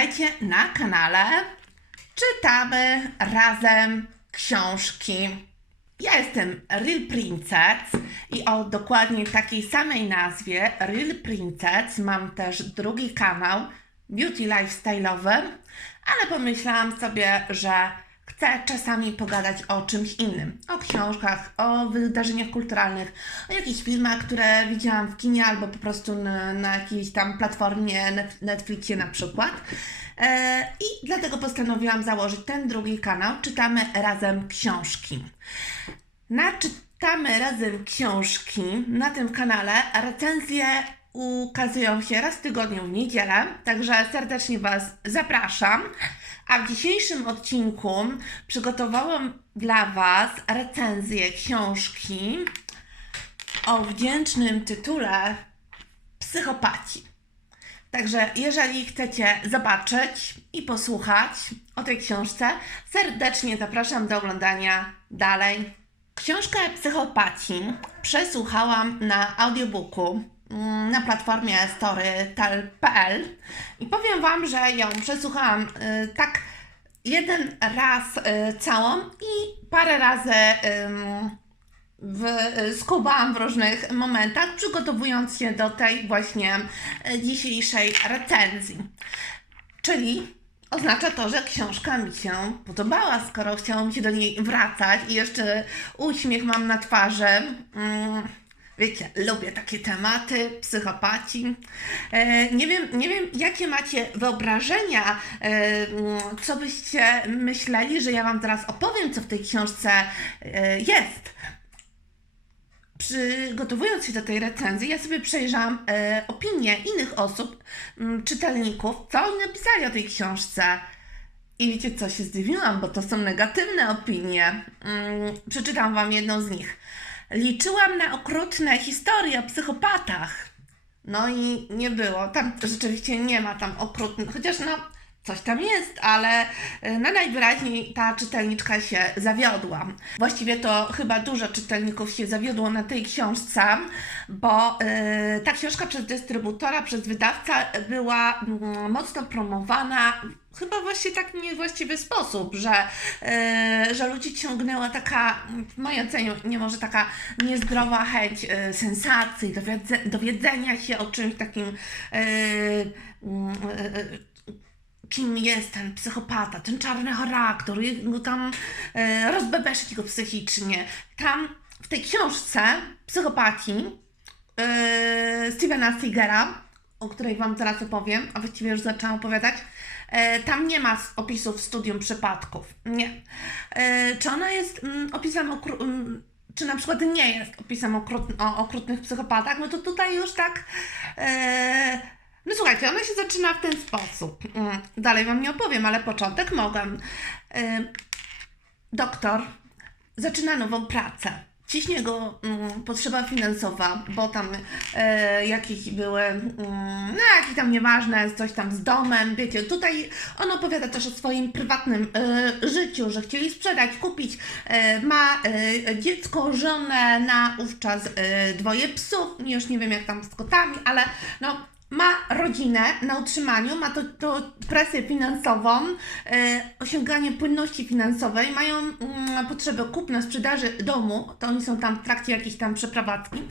Witajcie na kanale Czytamy razem książki. Ja jestem Real Princess i o dokładnie takiej samej nazwie Real Princess mam też drugi kanał Beauty Lifestyle'owy, ale pomyślałam sobie, że chcę czasami pogadać o czymś innym. O książkach, o wydarzeniach kulturalnych, o jakichś filmach, które widziałam w kinie albo po prostu na, na jakiejś tam platformie Net- Netflixie na przykład. E, I dlatego postanowiłam założyć ten drugi kanał. Czytamy razem książki. Na Czytamy razem książki na tym kanale recenzje ukazują się raz w tygodniu w niedzielę, także serdecznie Was zapraszam. A w dzisiejszym odcinku przygotowałam dla Was recenzję książki o wdzięcznym tytule Psychopaci. Także jeżeli chcecie zobaczyć i posłuchać o tej książce, serdecznie zapraszam do oglądania dalej. Książkę Psychopaci przesłuchałam na audiobooku na platformie storytel.pl i powiem Wam, że ją przesłuchałam y, tak jeden raz y, całą i parę razy w, skubałam w różnych momentach, przygotowując się do tej właśnie e, dzisiejszej recenzji. Czyli oznacza to, że książka mi się podobała, skoro chciałam się do niej wracać i jeszcze uśmiech mam na twarzy. Mm. Wiecie, lubię takie tematy, psychopaci. E, nie, wiem, nie wiem, jakie macie wyobrażenia, e, co byście myśleli, że ja Wam teraz opowiem, co w tej książce e, jest przygotowując się do tej recenzji, ja sobie przejrzałam opinie innych osób, czytelników, co oni napisali o tej książce. I wiecie co, się zdziwiłam, bo to są negatywne opinie. Mm, przeczytam Wam jedną z nich. Liczyłam na okrutne historie o psychopatach. No i nie było. Tam rzeczywiście nie ma tam okrutnych, chociaż no coś tam jest, ale y, na najwyraźniej ta czytelniczka się zawiodła. Właściwie to chyba dużo czytelników się zawiodło na tej książce, bo y, ta książka przez dystrybutora, przez wydawcę była mm, mocno promowana chyba właśnie tak niewłaściwy sposób, że, y, że ludzi ciągnęła taka, w mojej ocenie, nie może taka niezdrowa chęć y, sensacji, dowiedze, dowiedzenia się o czymś takim y, mm, y, y, kim jest ten psychopata, ten czarny charakter, jak go tam e, rozbebeszyć go psychicznie. Tam w tej książce Psychopaci e, Stevena Seagera, o której Wam zaraz opowiem, a właściwie już zaczęłam opowiadać, tam nie ma opisów studium przypadków. Nie. E, czy ona jest mm, opisem okru- mm, czy na przykład nie jest opisem o okrutnych psychopatach, no to tutaj już tak. E, no słuchajcie, ona się zaczyna w ten sposób. Mm, Dalej Wam nie opowiem, ale początek mogę. E, doktor zaczyna nową pracę. Ciśnie go mm, potrzeba finansowa, bo tam e, jakieś były, mm, no jakieś tam nieważne, coś tam z domem, wiecie, tutaj on opowiada też o swoim prywatnym e, życiu, że chcieli sprzedać, kupić, e, ma e, dziecko, żonę, na ówczas e, dwoje psów, już nie wiem jak tam z kotami, ale no ma rodzinę na utrzymaniu, ma to, to presję finansową, e, osiąganie płynności finansowej, mają mm, potrzebę kupna, sprzedaży domu, to oni są tam w trakcie jakiejś tam przeprowadzki,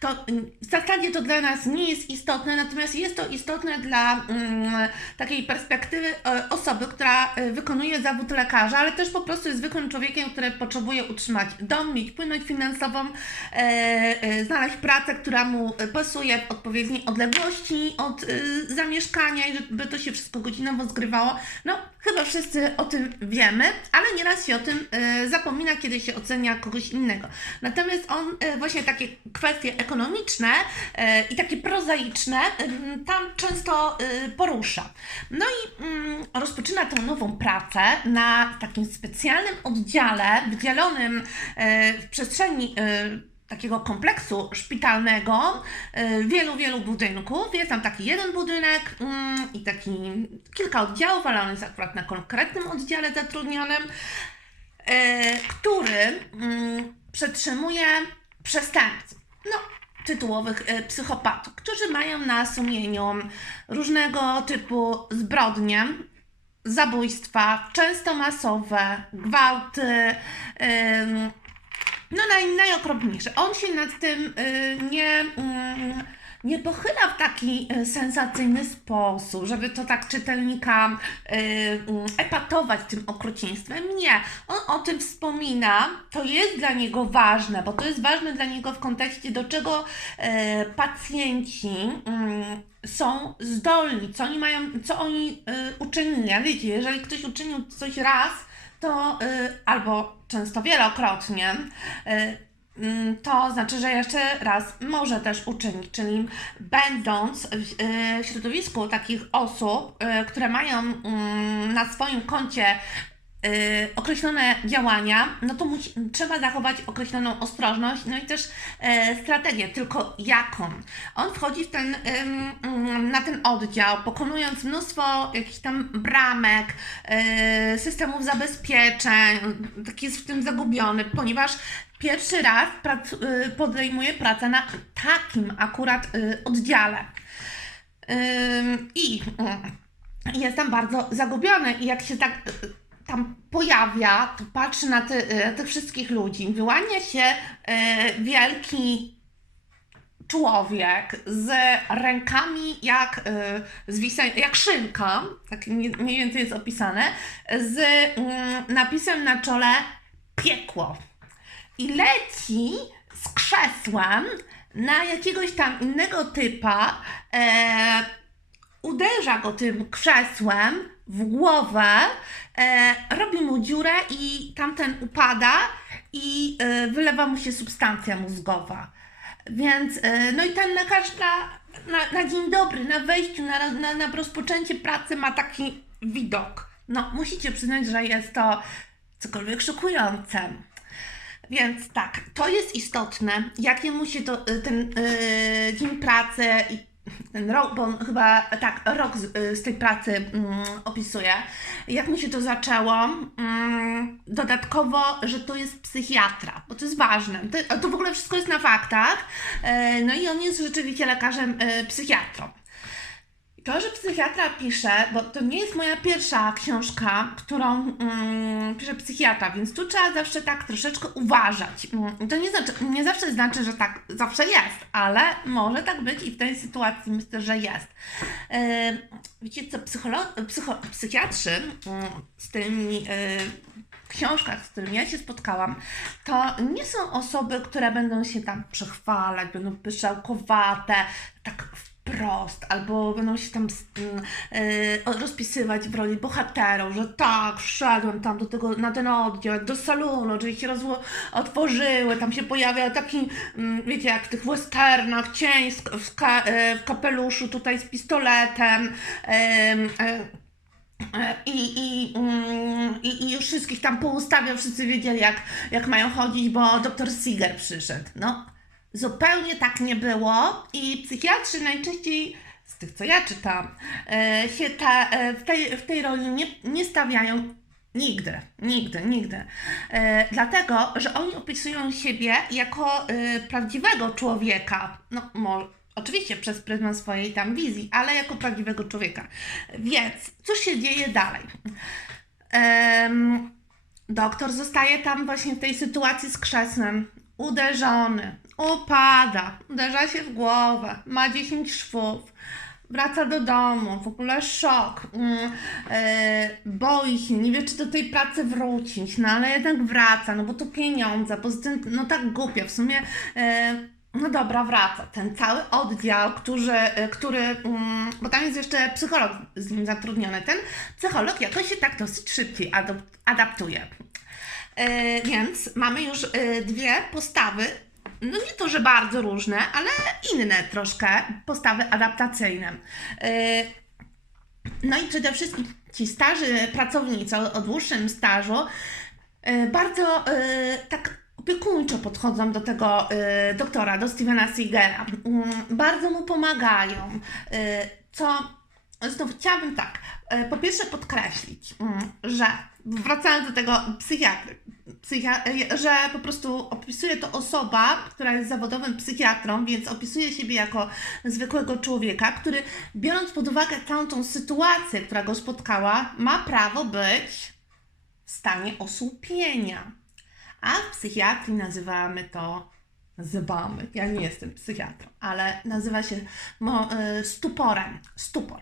to mm, w zasadzie to dla nas nie jest istotne, natomiast jest to istotne dla mm, takiej perspektywy e, osoby, która e, wykonuje zawód lekarza, ale też po prostu jest zwykłym człowiekiem, który potrzebuje utrzymać dom, mieć płynność finansową, znaleźć pracę, która mu pasuje w odpowiedniej odległości od e, zamieszkania i żeby to się wszystko godzinowo zgrywało. No, chyba wszyscy o tym wiemy, ale nieraz się o tym e, zapomina, kiedy się ocenia kogoś innego. Natomiast on e, właśnie takie kwestie ekonomiczne e, i takie prozaiczne em, tam często e, porusza. No i mm, rozpoczyna tę nową pracę na takim specjalnym oddziale, wydzielonym e, w przestrzeni e, takiego kompleksu szpitalnego, e, wielu, wielu budynków. Jest tam taki jeden budynek mm, i taki kilka oddziałów, ale on jest akurat na konkretnym oddziale zatrudnionym, e, który mm, przetrzymuje przestępców. No, tytułowych e, psychopatów, którzy mają na sumieniu różnego typu zbrodnie, zabójstwa, często masowe, gwałty, no naj, najokropniejsze. On się nad tym y, nie, mm, nie pochyla w taki y, sensacyjny sposób, żeby to tak czytelnika y, mm, epatować tym okrucieństwem. Nie. On o tym wspomina, to jest dla niego ważne, bo to jest ważne dla niego w kontekście do czego pacjenci mm, są zdolni, co oni mają, co oni y, uczynili. A wiecie, jeżeli ktoś uczynił coś raz, to y, albo często wielokrotnie, y, mm, to znaczy, że jeszcze raz może też uczynić, czyli będąc w y, środowisku takich osób, które mają mm, na swoim koncie y, określone działania, no to musi, trzeba zachować określoną ostrożność, no i też e, strategię, tylko jaką. On wchodzi w ten, ym, na ten oddział, pokonując mnóstwo jakichś tam bramek, e, systemów zabezpieczeń, taki jest w tym zagubiony, ponieważ pierwszy raz prac, y, podejmuje pracę na takim akurat y, oddziale. I y, jest tam bardzo zagubiony i jak się tak tam pojawia, to patrzy na ty, y, tych wszystkich ludzi. Wyłania się y, wielki człowiek z rękami jak, zwisa, jak szynka, tak mniej więcej jest opisane, z mm, napisem na czole piekło. I leci z krzesłem na jakiegoś tam innego typa, e, uderza go tym krzesłem w głowę, e, robi mu dziurę i tamten upada i e, wylewa mu się substancja mózgowa. Więc, e, no i ten lekarz na, na, na dzień dobry, na wejściu, na, na, na rozpoczęcie pracy ma taki widok. No, musicie przyznać, że jest to cokolwiek szokujące. Więc tak, to jest istotne, jakie mu się to, y, ten y, dzień pracy i ten rok, bo on chyba tak, rok z, y, z tej pracy mm, opisuje, jak mu się to zaczęło. Mm, dodatkowo, że to jest psychiatra, bo to jest ważne. To, to w ogóle wszystko jest na faktach. E, no i on jest rzeczywiście lekarzem e, psychiatrą. To, że psychiatra pisze, bo to nie jest moja pierwsza książka, którą mm, pisze psychiatra, więc tu trzeba zawsze tak troszeczkę uważać. Mm, to nie, znaczy, nie zawsze znaczy, że tak zawsze jest, ale może tak być i w tej sytuacji myślę, że jest. Yy, wiecie co, psycholo- psycho, psychiatrzy mm, z tymi yy, książkach, z którymi ja się spotkałam, to nie są osoby, które będą się tam przechwalać, będą pyszałkowate, tak wprost, albo będą się tam yy, rozpisywać w roli bohaterów, że tak, wszedłem tam do tego, na ten oddział, do salonu, się rozło- otworzyły, tam się pojawia taki, yy, wiecie, jak w tych westernach, cień w, ka- yy, w kapeluszu, tutaj z pistoletem, yy, yy, i, i, mm, i, wszystkich tam poustawiał, wszyscy wiedzieli, jak, jak mają chodzić, bo doktor Siger przyszedł. No, zupełnie tak nie było i psychiatrzy najczęściej, z tych co ja czytam, e, się ta, e, w, tej, w tej roli nie, nie stawiają nigdy, nigdy, nigdy. E, dlatego, że oni opisują siebie jako prawdziwego człowieka. No, Oczywiście przez pryzmat swojej tam wizji, ale jako prawdziwego człowieka. Więc co się dzieje dalej? Doktor zostaje tam właśnie w tej sytuacji z krzesłem, uderzony, upada, uderza się w głowę, ma 10 szwów, wraca do domu, w ogóle szok, mm, e, boi się, nie wie czy do tej pracy wrócić, no ale jednak wraca, no bo to pieniądze, poza tym, no tak głupio, w sumie e, no dobra, wraca. Ten cały oddział, który, który mm, bo tam jest jeszcze psycholog z nim zatrudniony. Ten psycholog jakoś się tak dosyć szybciej adaptuje. E, więc mamy już e, dwie postawy, no nie to, że bardzo różne, ale inne troszkę postawy adaptacyjne. E, no i przede wszystkim ci starzy pracownicy o, dłuższym stażu e, bardzo e, tak opiekuńczo podchodzą do tego y, doktora, do Stevena Seagera. Y, bardzo mu pomagają. Y, co znów chciałabym tak, y, po pierwsze podkreślić, y, że wracając do tego psychiatry, psychia- że po prostu opisuje to osoba, która jest zawodowym psychiatrą, więc opisuje siebie jako zwykłego człowieka, który biorąc pod uwagę całą tą sytuację, która go spotkała, ma prawo być w stanie osłupienia. A w psychiatrii nazywamy to zbamy. Ja nie jestem psychiatrą, ale nazywa się mo, y, stuporem. Stupor.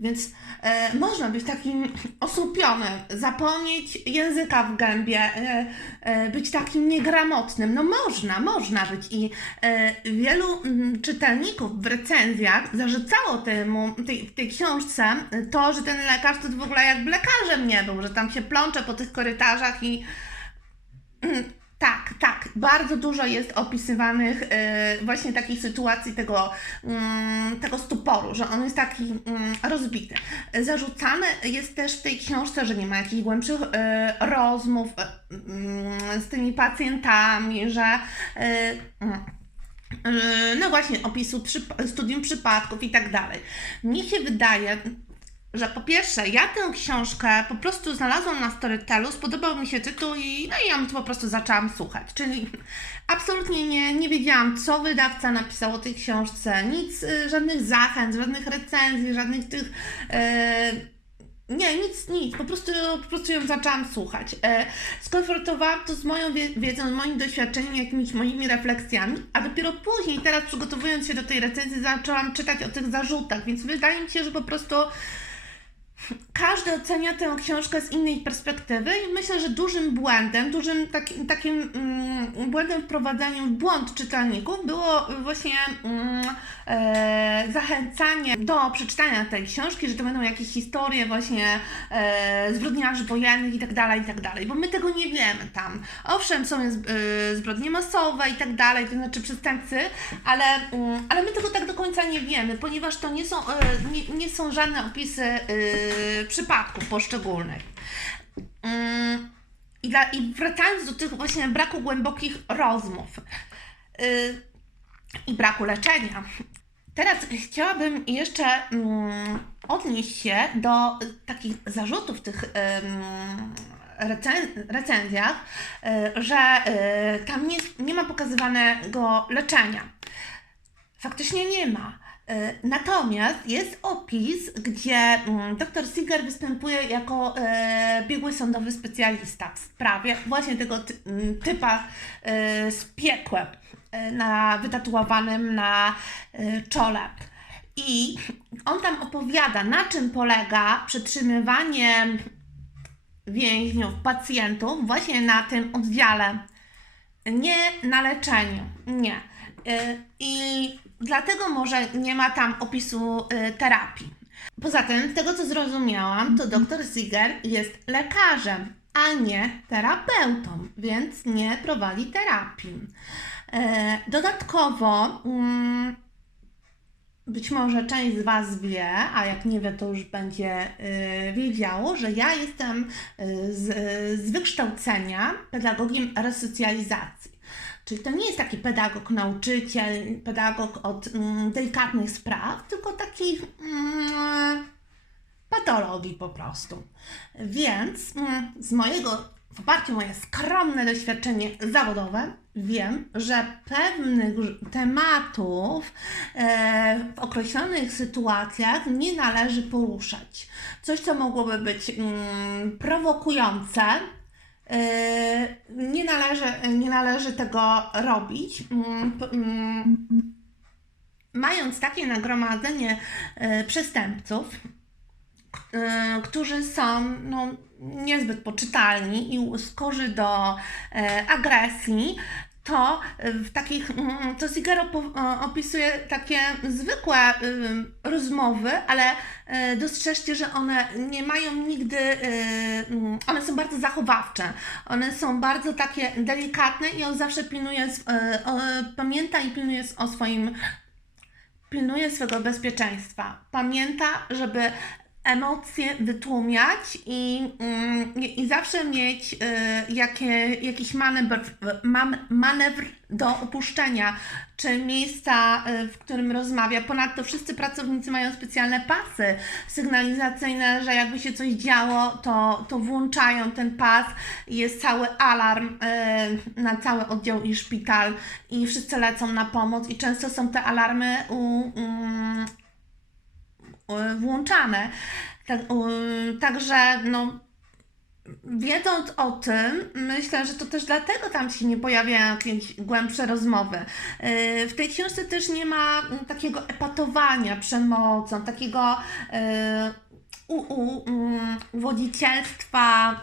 Więc e, można być takim osłupionym, zapomnieć języka w gębie, e, e, być takim niegramotnym. No można, można być. I e, wielu mm, czytelników w recenzjach zarzucało temu, tej, tej książce to, że ten lekarz to w ogóle jakby lekarzem nie był, że tam się plącze po tych korytarzach i tak, tak. Bardzo dużo jest opisywanych y, właśnie takich sytuacji tego, mm, tego stuporu, że on jest taki mm, rozbity. Zarzucane jest też w tej książce, że nie ma jakichś głębszych y, rozmów y, mm, z tymi pacjentami, że y, no właśnie opisu przypa- studium przypadków i tak dalej. Mnie się wydaje, że po pierwsze, ja tę książkę po prostu znalazłam na Storytelu, spodobał mi się tytuł i no i ja po prostu zaczęłam słuchać. Czyli absolutnie nie, nie wiedziałam, co wydawca napisał o tej książce, nic, y, żadnych zachęt, żadnych recenzji, żadnych tych. Yy, nie, nic, nic. Po prostu, po prostu ją zaczęłam słuchać. E, skonfrontowałam to z moją wie- wiedzą, z moim doświadczeniem, jakimiś moimi refleksjami, a dopiero później, teraz przygotowując się do tej recenzji, zaczęłam czytać o tych zarzutach, więc wydaje mi się, że po prostu każdy ocenia tę książkę z innej perspektywy i myślę, że dużym błędem, dużym taki, takim mm, błędem wprowadzeniem w błąd czytelników było właśnie mm, e, zachęcanie do przeczytania tej książki, że to będą jakieś historie właśnie e, zbrodniarzy wojennych i tak dalej, i tak dalej, bo my tego nie wiemy tam. Owszem, są e, zbrodnie masowe i tak dalej, to znaczy przestępcy, ale, mm, ale my tego tak do końca nie wiemy, ponieważ to nie są, e, nie, nie są żadne opisy e, przypadków poszczególnych. Mm, I, dla, I wracając do tych właśnie braku głębokich rozmów y, i braku leczenia. Teraz chciałabym jeszcze mm, odnieść się do y, takich zarzutów tych recenzjach, y, że y, tam nie, nie ma pokazywanego leczenia. Faktycznie nie ma. E, Natomiast jest opis, gdzie mm, dr Seeger występuje jako e, biegły sądowy specjalista w sprawie właśnie tego mm, typa e, z piekłem na, wytatuowanym na czole. I on tam opowiada, na czym polega przetrzymywanie więźniów, pacjentów właśnie na tym oddziale. Nie na leczeniu, nie. I dlatego może nie ma tam opisu y, terapii. Poza tym, z tego co zrozumiałam, to dr Ziger jest lekarzem, a nie terapeutą, więc nie prowadzi terapii. E, Dodatkowo, mm, być może część z Was wie, a jak nie wie, to już będzie y, wiedziało, że ja jestem y, z, z wykształcenia pedagogiem resocjalizacji. Czyli to nie jest taki pedagog, nauczyciel, pedagog od mm, delikatnych spraw, tylko taki mm, patologii po prostu. Więc mm, z mojego, w oparciu o moje skromne doświadczenie zawodowe, wiem, że pewnych tematów e, w określonych sytuacjach nie należy poruszać. Coś, co mogłoby być mm, prowokujące, nie należy, nie należy tego robić. Mm, mm, Mając takie nagromadzenie e, przestępców, e, którzy są no, niezbyt poczytalni i skorzy do agresji, to e, w takich, mm, to Zigaro e, opisuje takie zwykłe ym, rozmowy, ale dostrzeżcie, że one nie mają nigdy, mm, one są bardzo zachowawcze, one są bardzo takie delikatne i on zawsze pilnuje, pamięta i pilnuje o swoim pilnuje swego bezpieczeństwa. Pamięta, żeby emocje wytłumiać i, mm, i i zawsze mieć y, jakie, jakiś manewr, man, manewr do opuszczenia, czy miejsca, y, w którym rozmawia. Ponadto wszyscy pracownicy mają specjalne pasy sygnalizacyjne, że jakby się coś działo, to, to włączają ten pas. Jest cały alarm y, na cały oddział i szpital i wszyscy lecą na pomoc i często są te alarmy u, um, włączane. Tak, um, także no, wiedząc o tym, myślę, że to też dlatego tam się nie pojawiają jakieś głębsze rozmowy. Yy, W tej książce też nie ma mm, takiego epatowania przemocą, takiego um, uwodzicielstwa.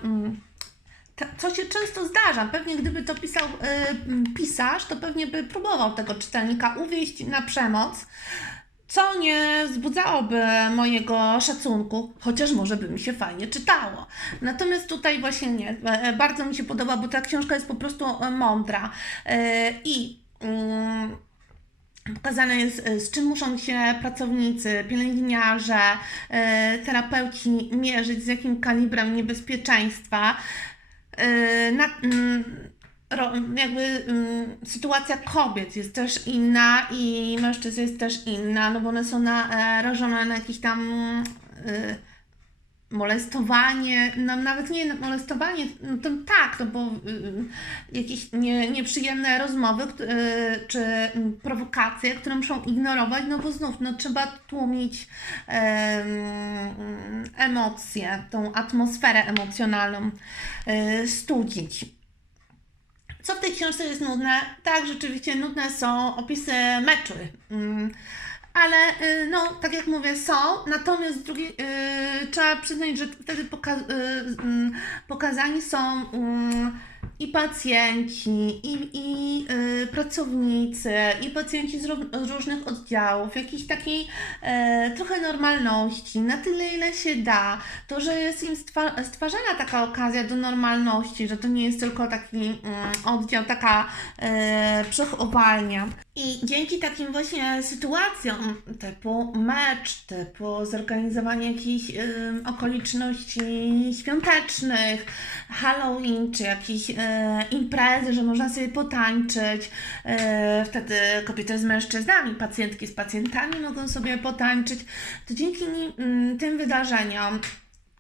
ta- Co się często zdarza. Pewnie gdyby to pisał y, pisarz, to pewnie by próbował tego czytelnika uwieść na przemoc, wzbudzałoby mojego szacunku, chociaż może by mi się fajnie czytało. Natomiast tutaj właśnie nie. E, Bardzo mi się podoba, bo ta książka jest po prostu e, mądra. E, I mm, Pokazane jest, e, z czym muszą się pracownicy, pielęgniarze, e, terapeuci mierzyć, z jakim kalibrem niebezpieczeństwa. E, Na, mm, jakby mm, sytuacja kobiet jest też inna i mężczyzn jest też inna, no bo one są narażone na jakieś tam y, molestowanie, no nawet nie molestowanie, no to tak, no bo y, jakieś nie, nieprzyjemne rozmowy y, czy mm, prowokacje, które muszą ignorować, no bo znów no, trzeba tłumić em, emocje, tą atmosferę emocjonalną, studzić. Co w tej książce jest nudne? Tak, rzeczywiście nudne są opisy meczu. Mm, Ale y, no, tak jak mówię, są. Natomiast z drugiej, y, trzeba przyznać, że wtedy poka- y, mm, pokazani są mm, i pacjenci, i, i y, pracownicy, i pacjenci z, z różnych oddziałów, jakiejś takiej e, trochę normalności, na tyle ile się da. To, że jest im stwa- stwarzana taka okazja do normalności, że to nie jest tylko taki mm, oddział, taka e, przechowalnia. I dzięki takim właśnie sytuacjom, typu mecz, typu zorganizowanie jakichś ym, okoliczności świątecznych, Halloween, czy jakieś e, imprezy, że można sobie potańczyć, e, wtedy kobiety z mężczyznami, pacjentki z pacjentami mogą sobie potańczyć, to dzięki ni- mm, tym wydarzeniom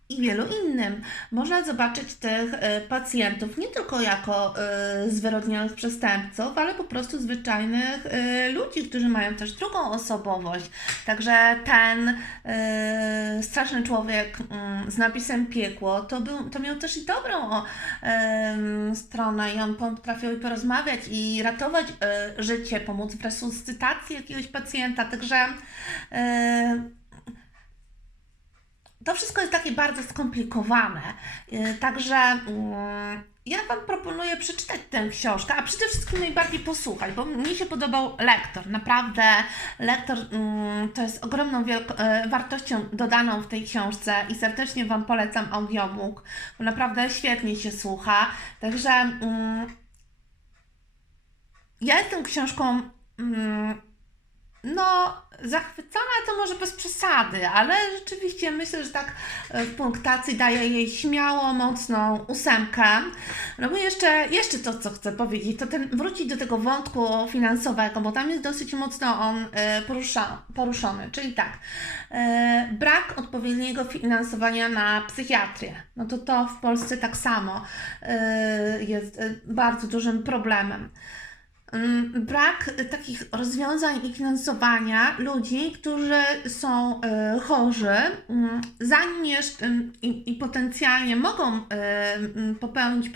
i wielu innym. Można zobaczyć tych e, pacjentów nie tylko jako e, zwyrodnionych przestępców, ale po prostu zwyczajnych e, ludzi, którzy mają też drugą osobowość. Także ten straszny człowiek mm, z napisem piekło, to, był, to miał też i dobrą stronę i on potrafił porozmawiać i ratować życie, pomóc w resuscytacji jakiegoś pacjenta. Także to wszystko jest takie bardzo skomplikowane. Yy, Także mm, ja Wam proponuję przeczytać tę książkę, a przede wszystkim najbardziej posłuchać, bo mnie się podobał lektor. Naprawdę lektor mm, to jest ogromną e, wartością dodaną w tej książce i serdecznie Wam polecam audiobook, bo naprawdę świetnie się słucha. Także mm, ja jestem książką no, zachwycona to może bez przesady, ale rzeczywiście myślę, że tak e, w punktacji daję jej śmiało mocną ósemkę. No bo jeszcze, jeszcze to, co chcę powiedzieć, to ten, wrócić do tego wątku finansowego, bo tam jest dosyć mocno on e, porusza, poruszony. Czyli tak, e, brak odpowiedniego finansowania na psychiatrię. No to to w Polsce tak samo jest bardzo dużym problemem. Mm, brak takich rozwiązań i finansowania ludzi, którzy są e, chorzy, mm, zanim jeszcze mm, i, i potencjalnie mogą e, popełnić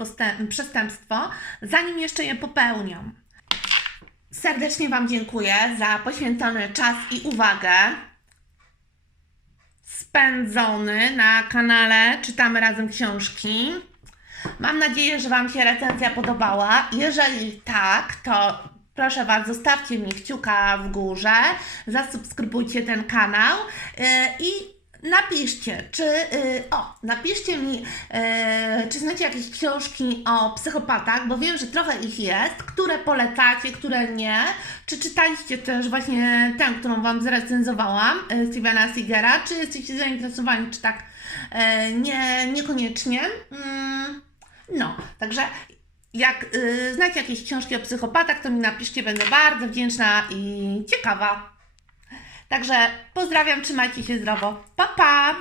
przestępstwo, zanim jeszcze je popełnią. Serdecznie Wam dziękuję za poświęcony czas i uwagę spędzony na kanale Czytamy Razem Książki. Mam nadzieję, że Wam się recenzja podobała. Jeżeli tak, to proszę Was, zostawcie mi kciuka w górze, zasubskrybujcie ten kanał yy, i napiszcie, czy, y, o, napiszcie mi, y, czy znacie jakieś książki o psychopatach, bo wiem, że trochę ich jest, które polecacie, które nie. Czy czytaliście też właśnie tę, którą Wam zrecenzowałam, y, Stevena Seagera, czy jesteście zainteresowani, czy tak y, nie, niekoniecznie. Mm, no, także jak y, znacie jakieś książki o psychopatach, to mi napiszcie, będę bardzo wdzięczna i ciekawa. Także pozdrawiam, trzymajcie się zdrowo. Pa, pa!